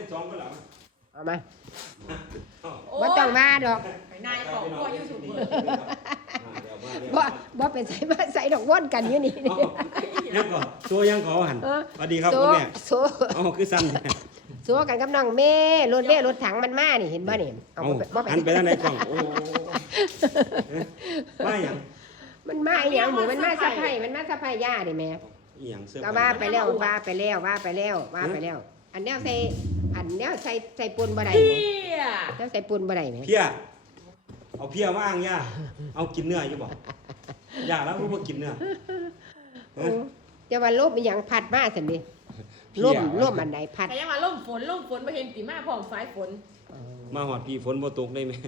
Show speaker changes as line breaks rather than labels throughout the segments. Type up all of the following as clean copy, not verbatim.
2ก็หลัง
เอามาบ่ต้องมาดอก
นายของพ่อยูทูบเบอร์
บ่เป็นใส่มาใส่ดอกว่อนกันอยู่นี่
ยังก่อนตัวยังขอหันสวัสดีครับคุณแม่
โซ
อ๋อคือสั้น
โซกันกับน้องเมย์รถถังมันมานี่เห็นบ่นี่เอาบ่
หันไปทางไหนกล้องโอ้ว่าหยัง
มันมาอีหยังหมูมันมาสะไผย่าดิแม่
อีหยังเสื้อ
ก็ว่าไปแล้วอันแนวใส่ปนบ่ได้
เพี
แม่
้ย
แล้วใส่ปนบ่ได้แม่
เพี้ยเอาเพี้ยมาอ้างย่าเอากินเนื้ออยู่บ่ย่าแล้วบ่กินเนื้อ
จะว่าลมอีหยังพัดมาซั่นดิลมอันใดพัด
แต่ยังมาล่มฝนมาเห็นตีมาพร้อมสายฝน
มาหอดพี่ฝนบ่ตกได้ไหม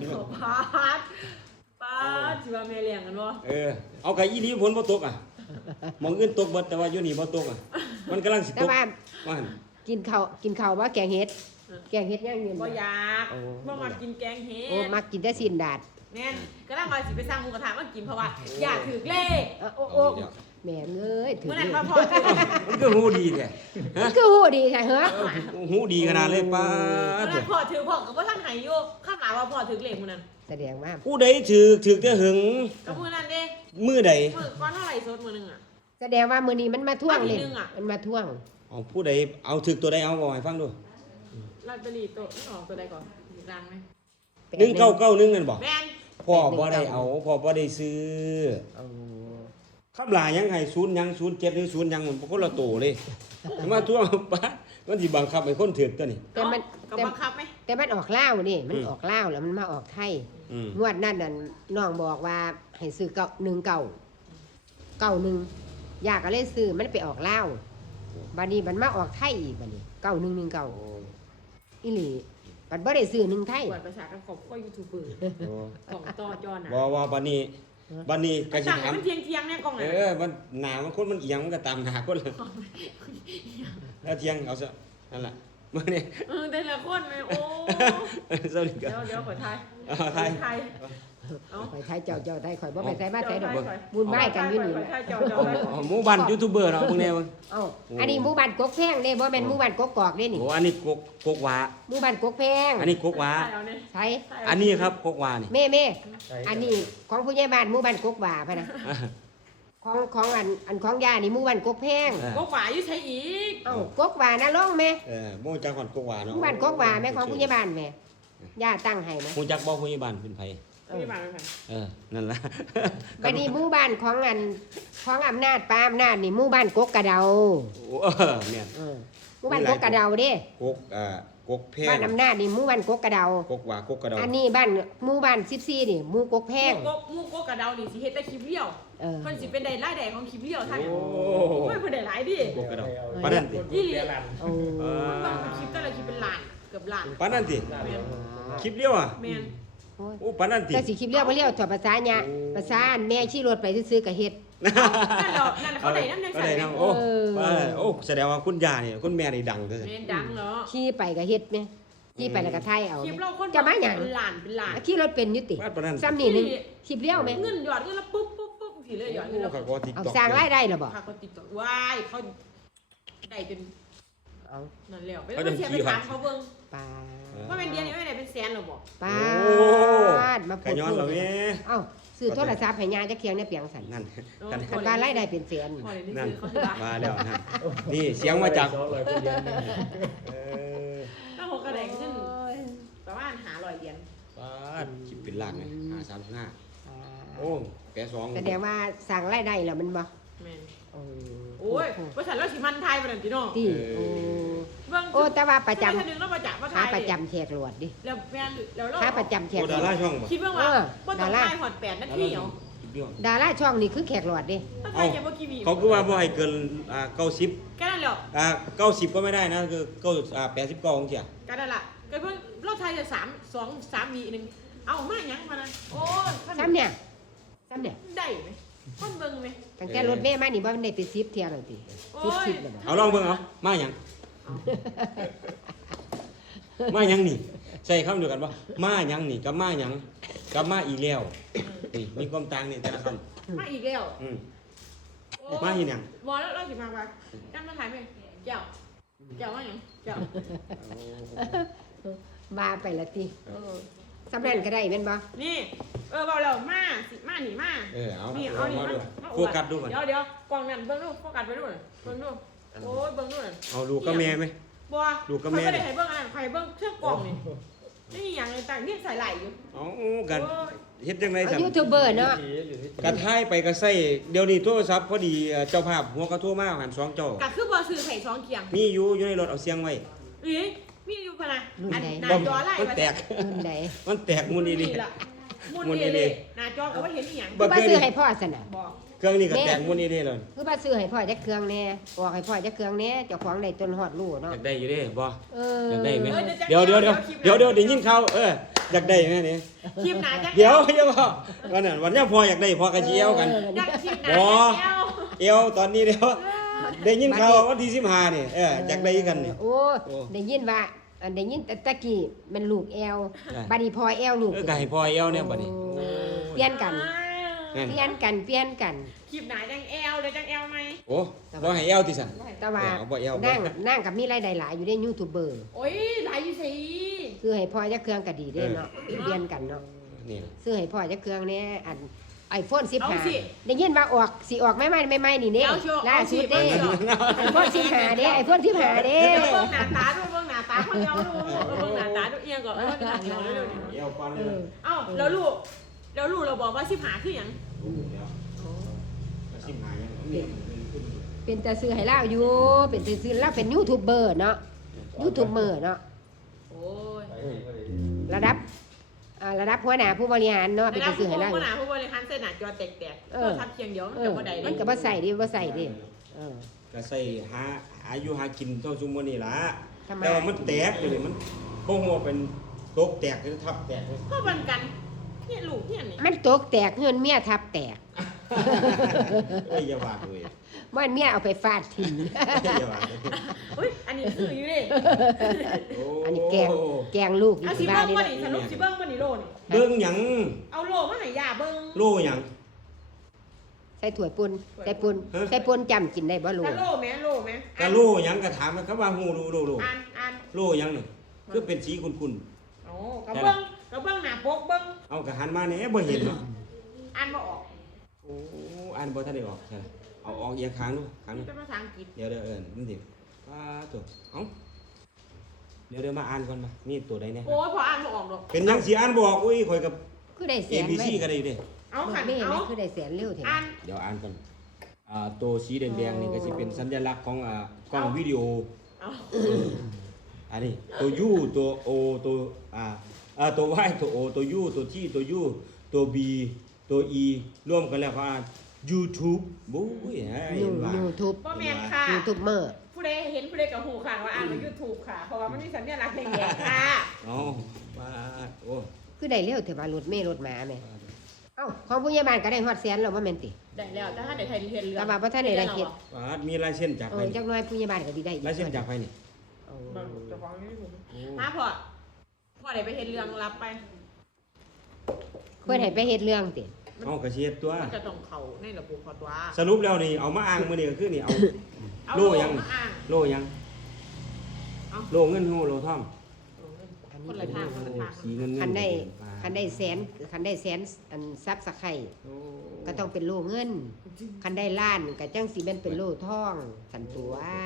ปาดสิว่าแม่เลี้ยงกันบ่
เอาไก่อีนี้ฝนบ่ตกอ่ะมองอื่นตกเบิดแต่ว่าอยู่นี่บ่ตกอ่ะมันกำลังสิ
แต่
ตก
ว่า
ว่า
กินข้าวว่าแกงเห็ดย่างเงิน
บ่อยากบ่มากินแกงเห็
โอ้
ด
มักกินแต่ซีนดาด
แม่นก็ต้องมาสิไปสร้างหมูกระทะมากินเพราะว่าอยากถือเลข
โอ้แม่เอ้ยถึง
เมื่อนั้นมาพอ
มันก็หูดีแท้
มันคือหูดีค่ะเฮ้อ
หูดีขนาดเลยป้า
เมื่อนั้นพอถือพอกับว่าท่านหายอยู่ข้ามหลาว่าพอถือเลขมื้อนั้น
แสดงว่า
ผู้ใดถือแต่หึง
ก็มื้อนั้นเด้
มือใด
มื้อก่อนเท่าไหร่สดมื้อนึงอ่ะ
แสดงว่ามื้อนี้มันมาท่วงเลย
อาทิตย์หนึ่งอะ
มันมาท่วง
เอาผู้ใดเอาถือตัวใดเอาบอกให้ฟังดู
ลอตเตอรี่ตัวออกตัวใดก่อนอยู่กลางไหม
1991นั่นบ่
แม่น
พ่อบ่ได้เอาพ่อบ่ได้ซื้อ
เอา
คำลายังให้0ยัง07หรือ0ยังมันบ่คนละโตเลยมาทั่วป้ามันสิบังคับให้คนถือตัวนี่
แต่มัน
กับบังคับไหม
แต่มันออกลาวนี่มันออกลาวแล้วมันมาออกไทย
อืม
งวดนั้นน่ะน้องบอกว่าให้ซื้อ91อยากก็เลยซื้อมันไปออกลาวบัดนี้มันมาออกไทยอีกบัดนี้9119อีหลีบัดบ่ได้ซื้อ1ไทย
ตรวจประชากับครอบครัวยูทูบเบอร์
โอ้
ของต่อจอน่ะ
ว่าบัดนี้ก็สิ
สั่ง
ถาม
มันเทียงเนี่ยกล้องน่ะ
มันหนามันคนมันเอียงมันก็ตามหนาคนเลยแล้วเที่ยงเอาซะนั่นแหละมื้อนี้
แต่ละคนแม่โอ้
สวัสดีค
เดี๋
รับ
ยวขอทาย
ไทย
ทายเอา
ไปไทยเจ้าไทยข่อยบ่ไปไทยมาไทยดอก
ขอ
บุญไม้กันอยู่นี่
ขอ
แหละ
ทายเจ้า
หมู่บ้านยูทูบเบอร์เนาะพวกนี้มึง
เอ้าอันนี้หมู่บ้านกกแพงเด้บ่แม่นหมู่บ้านกกกอกเด้นี่
โอ้อันนี้กกหวา
หมู่บ้านกกแพง
อันนี้กกหวา
เอาเนี่ย
ใช่
อันนี้ครับกกหวานี่
แม่อันนี้ของผู้ใหญ่บ้านหมู่บ้านกกหว่าพะนะของอันของย่านี่หมู่บ้านกกแพง
ก็ฝาอยู่ใช้อีก
เอ้ากกหว่านะลงแม่
หมู่จักก่อนกกหวา
ห
เนาะ
มู่บ้านกกหว่าแม่ของผู้ใหญ่บ้านแม่ย่าตั้งให้นะ
หมู่จักบ่ผู้ใหญ่บ้านเป็นไผ
ไม่มาไม่มา
นั่นล่ะ
บัดนี้หมู่บ้านของอำนาจปาอำนาจนี่หมู่บ้านกกกระเดา
โอ้เนี่ย
หมู่บ้านกกกระเดาเด้
กกแพง
บ้านอำนาจนี่หมู่บ้านกกกระเดาก
กหวากกกระดอง
อันนี้บ้านหมู่บ้าน14นี่หมู่กกแพง
มูก็กระเดานี่สิเฮ็ดได้คลิปเดียวคนสิเป็นได้รายได้ของคลิปเดียวท่าน
โอ้
ไม่เพิ่นได้หลายดิ
กกระดองปานนั้นติ
ยี่หลี
โอ้
มันบางคลิปแต่ละคลิปเป็นล้านเกือบล้าน
ปานนั้นติ
แม่น
คลิปเดียวอ่ะ
แม่น
โอ้ปานนั้นติ
แต่สิคลิปเรียกบ่เรียกถอดภาษาเนี่ยภาษาแม่ขี่รถไปซื้อๆก็เฮ็ด
นั่นเหรอนั่นเขาได้น้ำแดง
ก็
ใส่
ได้
แม่
นำโอ้แสดงว่าคุณย่านี่คุณแม่นี่ดังเด้อ
แม่นดังเหรอ
ขี่ไปก็เฮ็ดแม่ขี่ไปแล้วก็ถ่ายเอา
คลิปเราคน
จะมาหยัง
เป็นล้านเป็นล้าน
ขี่รถเป็นอยู่ติ
ว่าปานนั้น
ซ้ำนี่นึงคลิปเรียวแม่
เงินหยอดเงินแล้วปุ๊บสิเลยหยอดเงินแล้ว
เขาก็
เอา
TikTok
สร้างรายได้แล้วบ่
พาเขาติดต่อว้ายเขาได้จน
เอา
นั่นแล้วไปเทียบไปถามเขาเบิ่ง
ปา
ว่าเป็นเดือนนี้ไม่ได้เป็นแสนหรอบอก
ปาดมา
ขย้อนเราแม่
เอ้าซื้อโทรศัพท์ให้ยาจักเคียงในเปียงสั่น
นั่น
คันว่ารายได้เป็นแสน
พอเลยนี่
นั่น
ซื้อเขาที่บ้าน
มาแล้วนั่นนี่เสียงมาจาก
ถ้าหกกระแดงขึ้นประมาณ500 เหรียญ
ป้าดคิดเป็นล้านไง35โอ้แก2
แสดงว่าสร้างรายได้แล้วมันบ่
แม่น
โอ้
โอ้ยบริษัทเราสิมันไทยประเด็นพี่น้อง
ที่โอ้
เบิ่ง
โอ้แต่ว่าประจำ
นึงเราประจำว่าไท
หาย ประจำแขกหลวดดิ
แล้วแม่นแล้วเรา
หาประจำแขก
โอ้
หล
ดาว รา
ด
ช่องบ่
คิดว่าบ่ต้องไทยหอด8 นาทีเหรอ
ดาราช่องนี่คือแขกหลอดดิ
ถ้าไทยจะบ่กี่วิ
เขาคือว่าบ่ให้เกิน90
แค่นั้นแหละ
90ก็ไม่ได้นะคือ89จังซี่
ก็นั่นล่ะก็เพิ่งเราไทยจะ3 วินึงเอามาหยังมานะโอ้ย
ซ้ำเนี่ย
ได้ไหมคนเบิ่งไหม
ตั้งแต่รถเมย์มานี่บ่มันได้ไป10เที่ยวแล้วติ
โอ้ย
10แล้วบ่
เอาลองเบิ่งเอามาหยังมาหยังนี่ใส่คำเดียวกันบ่มาหยังนี่กับมาหยังกับมาอีแล้วนี่มีความต่างนี่แต่ละคำ
มาอีกแล้ว
มาอีหยัง
บ่แล้วเราสิมาว่าจังมาถ่ายไหมแก้วเจ้าว่าหยังเจ้า
มาไปละติสำเร็จก็ได้แม่นบ่
นี่เบาแล้วมาสิมาหนีมา
เอา
นี่เอานี่
มาดู
มา
โฟกัสดูก่อน
เดี๋ยวกล่องนั้นเบิ่งดูโฟกัสไปดูเบิ่งดูโอ้ยเบิ่งดูนั่น
เอาลูกกับแม่ไหม
บ่
ลูกกับแม่
เขาไม่ได้ให้เบิ่งอันนั้นใครเบิ่งเครื่องกล่องนี่นี่อย่างไรต่างนี่ใส่ไหลอยู่
เอากันเฮ็ดจังได๋
เอา
ซั่น
ยูทูบเบอร์เนาะ
กระท้ายไปก็ใส่เดี๋ยวนี้โทรศัพท์พอดีเจ้าภาพหัวกระโทรมาหัน2เจ้า
ก็คือบ่ซื้อไข่สองเคียง
มีอยู่ในรถเอาเสียงไว้
อีมีอยู่พะนะอันหน้า
บ่
จอไล่
มันแตก
รุ่นใด
มันแตกมุนอีหลี
มุนอีหลีหน้าจอก็บ่เห็นอีหยัง
บ่
คือบ่ซื้อให้พ่อซั่นน่ะ
บอก
เครื่องนี้ก็แตกมุนอีหลีเลย
คือบ่ซื้อให้พ่อจักเครื่องแน่ออกให้พ่อจักเครื่องแน่เจ้าของได้ต้นฮอดรู้
อ
เนาะ
ยากได้อยู่เด้บ่
อย
ากได้ไหมเดี๋ยวได้ยินเขาอยากได้แม่นี่
คลิปหน้าจัก
เดี๋ยวพ่อวันนั้นวันนี้พ่ออยากได้พ่อกระเจียวกัน
จักคลิปหน้าจัก
เอวตอนนี้เดี๋ยวได้ยินเขาวันที่15นี่อยากได้กันนี่
โอ้ได้ยินว่าอันได้ยินแต่ตะกี้มันลูกแอล
ใช่
บัดนี้พอแอลลูก
ก็ให้พ่อเอวเนี่ยบัดนี้
เปลี่ยนกัน
นั่น
เปลี่ยนกันเปลี่ยนกัน
คลิปหน้าจังแอลเดี๋ยวจังแอลไหม
โอ้บ่ให้เอวติสั่น
แต่ว่า
เอาบ่แอลบ่
นั่งกับมีรายได้หลายอยู่ในยูทูบเบอร์
โอ้ยไหลสิ
คือให้พ่อจักเครื่องก็ดีเด้เนาะเปลี่ยนกันเนาะ
นี่
ซื้อให้พ่อจักเครื่องเนี่ยอันไอโฟน
เอาสิ
15ได้ยินว่าออกสิออกไม่นี่เด้
เอาโชว์
ล่าสุดเด้
เอาสิ
ไอโฟน15เด้ไอโฟน15เด้
เบิ่งหน้าตาดูเบิ่งหน้าตาคนเดียวดูเบิ่งหน้าตาดูเอียงก่อนเบิ่งหน้าตาเร็วๆ
เอวก่อนเลย
เอ้าแล้วลูกเราบอกว่า15คือหยัง
15ยัง
เป็นแต่ซื้อให้เล่าอยู่เป็นแต่ซื้อเล่าเป็นยูทูบเบอร์เนาะยูทูบเบอร์เนาะ
โอ้ย
ระดับระดับหัวหน้าผู้บริหารเนาะเป็น
แล้ว
แต่ซื้อให้เล่า
ผู้หน้าผู้บริหารเส้นหน้าจอแตกๆก็ทับเคียงเดียวมันก็บ่ได้
มันก็บ่ใส่ดิบ่ใส่ดิ
ก็ใส่หาอายุหากินเท่าซุมื้อนี่ล่ะ
ทำไม
แต่ว่ามันแตกเลยมันบ่ฮู้ว่าเป็นตกแตกหรือทับแตกเลย
ก็บันกันเนี่ยลูกเนี่ยนี่
มันตกแตกเงินเมียทับแตก
เอ้ยอย่าว่าเลย
มันเมียเอาไปฟาดทิ้ง
อย่าว่าเลย
อุ้ยอันนี้คืออยู่ดิ
โอ้
อันนี้แกงลูกอี
เอา
ก
สิ
บ้า
เบิ้ง
นี่
บ่
นะ
นี่สรุปสิเบิ้งบ่นี่โลนี่
เบิ่งหยัง
เอาโลมาให้ย่าเบิ้ง
โลหยัง
ใส่ถั่วปุนใส่ปุนใส่ปุนจำกินได้บ่ลูก
กะโลแม่โลแม่
กะโลหยังก็ถามมันก็ว่าฮู้โล
อ่าน
โลหยังนี่คือเป็นสีขุ่น
โอ้กะเบิ้งหน้าปกเบิ้ง
ๆเอาก็หันมาแหน่บ่เห็นเนาะ
อ่านบ่ออก
โอ้อ่านบ่ทันได้ออกใช่เอาออกเอียงข้างดูข้างดู
เป็นภาษาอังกฤษ
เดี๋ยวมันสิป้าตัวเอ้าเดี๋ยวมาอ่านก่อนมามีตัวใดแน่
โอ้ยพออ่านบ่ออกดอก
เป็นหยังสิอ่านบ่ออกอุ้ยข่อยกับ
คือได้แสน
ABC
ไว้
ก็ได้อยู่เด้
เอาขัน
แม่
เอา
คือได้แสนเร็วแท้
อ่าน
เดี๋ยวอ่านก่อนตัวสีแดงๆนี่ก็สิเป็นสัญลักษณ์ของกล้องวิดีโอ
เอา
อันนี้ตัว U ตัว O ตัวตัว Y ตัว O ตัว U ตัว T ตัว U ตัว B ตัว E รวมกันแล้วก็อ่าน YouTube บุ้ยเห็นว่า
ยูทูบ
บ่แม่นค่ะ
ยูทูบเมอร์
ผู้ใดเห็นผู้ใดกับหูค่ะว่าอ่านว่า YouTube ค่ะ เพราะว่ามันมีสัญลักษณ์แดงๆค่ะ
เอ้าว่าโอ้
คือได้เร็วแต่ว่ารถเมล์รถหมาแม่เอ้าของผู้ใหญ่บ้านก็ได้ฮอดแสนแล้วบ่แม่นติ
ได้แล้วแต่ถ้าได้ไทยเรียนเรือ
แต่ว่าบ่ทันได้เฮ็ด
ว่ามีลายเส้นจาก
เอ
ใคร
อจักหน่อยผู้ใหญ่บ้านก็สิได้อีก
ลายเส้นจากใครนี่
เอา
จะฟังไม่ถูกมาพ่อได้ไปเห็นเรื่องรับไป
เพิ่นให้ไปเฮ็ดเรื่องติ
เอากระเชียดตัว
มันจะต้องเขาในระบบพอตัว
สรุปแล้วนี่เอามาอ้างมื้อนี้ก็คือนี่เอา
เอา
โลยัง
มาอ่าน
โลยัง
เอา
โลเงินโลทอง
คนละทางคนละทาง
สีเงิน
คันได้แสนอันซับสไครก็ต้องเป็นโลเงินคันได้ล้านก็จังสิแม่นเป็นโลทองสันตัว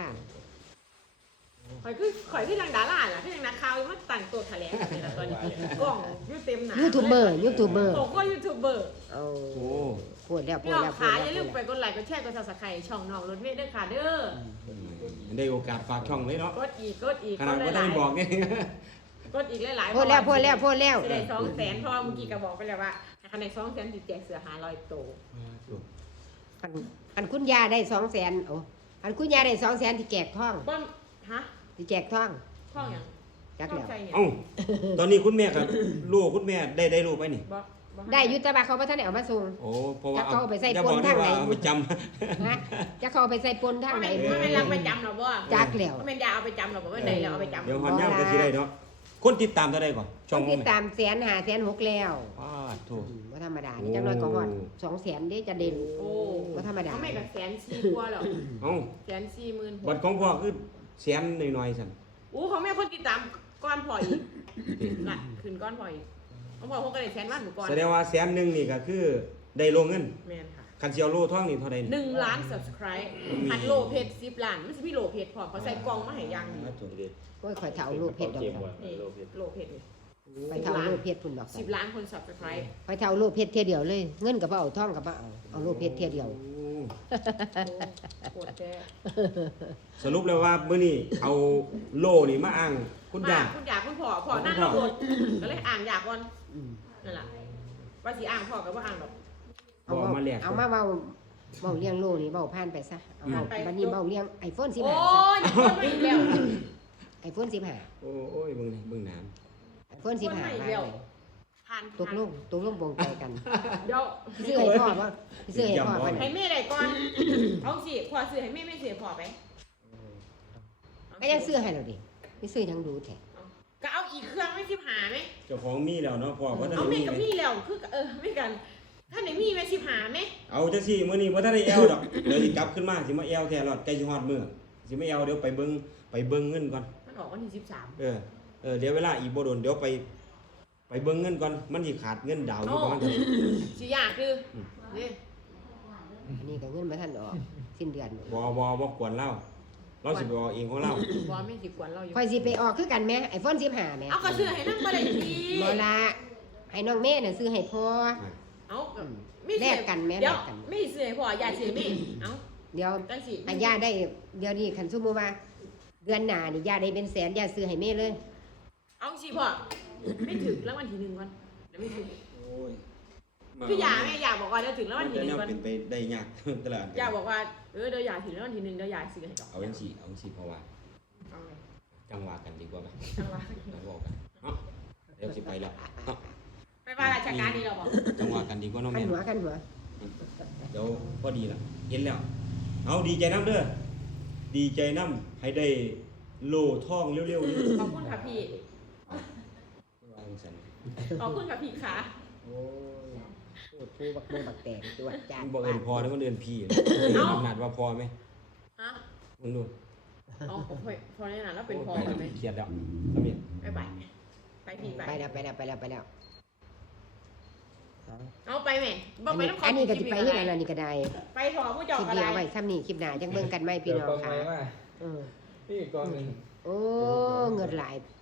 ข่อยคือทางดาราล่ะที่ทางนักข่าวมาตั้งตัวแถลงกันในตอนนี้กล้องอยู่เต็มหนา
ยูทูบเบอร์
ผมก็ยูทูบเบอร์
เอา
โอ้
พูดแล้วพู
พี่
ด
น้อง
แล้วพู
ขา
ด
อย่าลืมไป
แล้ว
กดไลค์กดแชร์กด Subscribe ช่องน้องรถเมล์ด้วยค่ะเด้อ
ได้โอกาสฝากช่องเลยเนาะ
กดอีก
ขนาดว่าได้บอกนี่
กดอีกหลายๆ
พูดแล้วสิได้
200,000พอเมื่อกี้ก็บอกไปแล้วว่าคันได้200,000สิแจกเสื้อ500ตัว
อันคุณยาได้200,000โอ้อันคุณยาได้200,000ที่แจกทอง
บ่ฮะ
ที่แจกทอง
ช่องหยัง
จัก
ช่อง
แล้ว
ใจเนี่ย
เอ้าตอนนี้คุณแม่กับลูกคุณแม่ได้ลูกไปนี่
บ่
ได้อยู่แต่ว่าเขาบ่ทันได้เอามาส่ง
โอ้เพราะว่า
จะเข้าไปใส่
อย่
ปน
บอก
ทางไหน
ว่าเอาไปจ
ฮะจะเขาเอาไปใส่ปนทางไหน
บ่แม่นรับไปจำหรอบ่
จักแล้ว
บ่แม่นยาเอาไปจำหรอบ่ว่าใดแล้วเอาไปจำ
ำเดี๋ยวฮอนย่ำก็สิได้เนาะคนติดตามเท่าใดก่อน
ช่
ช่
อ
อง ง
ติด
แม่
ตาม150,000 แล้ว
อ้าโถ
บ่ธรรมดานี่จังน้อยก็ฮอด200,000เด้จะเด่น
โอ้
บ่ธรรมดา
เขาไม่กับ140,000กว่าแล้ว
เอ้า
140,000
บัตรของพ่อคือแสนน้อยๆซั่น
อู้เขาแม่คนติดตามก้อนพออีกน่ะขึ้นก้อนพออีกเขาบอกพวกกระเด็นแสนวันหนูก่อน
แสดงว่าแสนหนึงนี่ก็คือได้ลงเงิน
แม่นค่ะ
คันสิเอาโลทองนี่เท่าใด
1 ล้าน subscribe พันโลเพจ10 ล้านมันสิมีโลเพจพร้อมเขาใส่กล่องมาให้อย่างดี
โอ้ยข่อยเฒ่ารูปเพชรดอกครับ
นี่โลเพจนี่
ข่อยเฒ่ารูปเพชรพุ่นดอกครับ
10 ล้านคน subscribe
ข่อยเฒ่ารูปเพชรเที่ยเดียวเลย เงินก็บ่เอาทองก็บ่เอารูปเพชรเที่ยเดียว
โอ้
โคตรแท้
สรุปแล้วว่ามื้อนี้เอาโลนี่มาอ้างคุณย่า
คุณอยากคุณพ่อนั่งเราหมดก็เลยอ่างอยากก่อน
อืม
นั่นแหละว่าสิอ่างพ่อกับว่าอ่างดอก
เอามาเอามาเว้าเลี้ยงโลนี่เว้าผ่านไปซะเอาเว้าบัดนี้เว้าเลี้ยง iPhone
โอ้
15
ยคนมาอีกแล้ว
iPhone 15
โอ้ยเบิ่งน้ำ
iPhone 15มาเลย
ผ่าน
ตกลงวงใจกัน
เดี๋ยว
ซื้อให้พ่อบ่ซื้อให้พ่อบ่
ให้แม่ได้ก่อน เอาสิพ่อซื้อให้แม่ไม่ซื้อให้พ่อไป
ก็ยังซื้อให้เราดิไม่ซื้อยังดูแท้
ก็เอาอีกเครื่องไม่สิบหาไหม
เจ้าของมีแล้วเนาะพ่อบ่ทัน
เอา
ได้
แม่
มี
กับ
ไหม
มี่แล้วคือไม่กันถ้าไหนมีแม่สิบหาไหม
เอาจังซี่มื้อนี้บ่ทันได้แอวดอกเดี๋ยวสิกลับขึ้นมาสิมาแอวแท้รอดใกล้สิฮอดมื้อสิมาแอวเดี๋ยวไปเบิ่งเงินก่อน
มันออกวันที่13
เดี๋ยวเวลาอีกบ่โดนเดี๋ยวไปเบิ่งเงินก่อนมันสิขาดเงินดาวอยู่ประมาณเท่าไหร่
สิยากคือนี่
อันนี้ก็เงินมาท่านออกสิ้นเดือน
บ่กวนเราสิไปเอาเองของเรา
บอไม่สิกวนเราอยู่
ค่อยสิไปออกคือกันแม่ iPhone 15แม่
เอาก็ซื้อให้นั่งมาได้ที
บ่ละให้น้องแม่น่ะซื้อให้พ่อ
เอา
แลกกันแม่
เดี๋ยว
แลกกัน
ไม่ซื้อให้พ่ออย่าซื้อให้แม่เอา
เดี๋ยว
จังสิ
อาญาได้เดี๋ยวนี้คันสมมุติว่า เดือนหน้านี่ย่าได้เป็นแสนย่าซื้อให้แม่เลย
เอาสิพ่อไม่ถึงรางวัลที่1ก่อนเดี๋ยวไม่ถึง
โอ้ย
คืออยากบอกว่าเดี๋ยวถึงรางวัลที่1ก่อน
เป็นไปได้ยากตลาด
อยากบอกว่าเดี๋ยวอยากถึงรางวัลที่1เดี๋ยวอยากซื้อให้ดอก
เอาจังซี่เพราะว่า
เอาไง
จังหวะกันดีกว่าไหม
จังหวะ
บอกกันเนาะเดี๋ยวสิไปแล้วเนาะ
ไปว่าราชการนี่เราบอก
จังหวะกันดีกว่าเน้อง
กัน
แม่
หัวกันหัว
เดี๋ยวพอดีละเห็นแล้วเอาดีใจน้ำเด้อดีใจน้ำให้ได้โลท่องเร็วๆนี่
ขอบคุณค่ะพี่
วางสัน
ขอบคุณค่ะพี่ขา
โอ้ย
พูดผู้บักโมบักแตงตรวจจาน
มึงบอกเอินพอแล้วมันเอินพี่ขนาดว่าพอไหม
ฮะ
มึงดู
เอาพอแน่นอนแล้วเป็นพอกันไหม
เครียดแล้วทำยัง
ไปพี่ไป
ไปแล้ว
เอาไปไหมบอกไปน้ำข
อันนี้ก็สิไปที่ไหนล่ะนี่ก็ได้
ไปถอผู้จ
ค
อก
ลิป
อะไร
เดียวไว้ซ้ำนี่คลิปหน้าจังเบิ่งกันไหมพี่น้อง
เดี๋ยวกล้
ค่ะ
ไม้ว่า
เออ
นี่กล้องหนึ่ง
โอ้เงินหลาย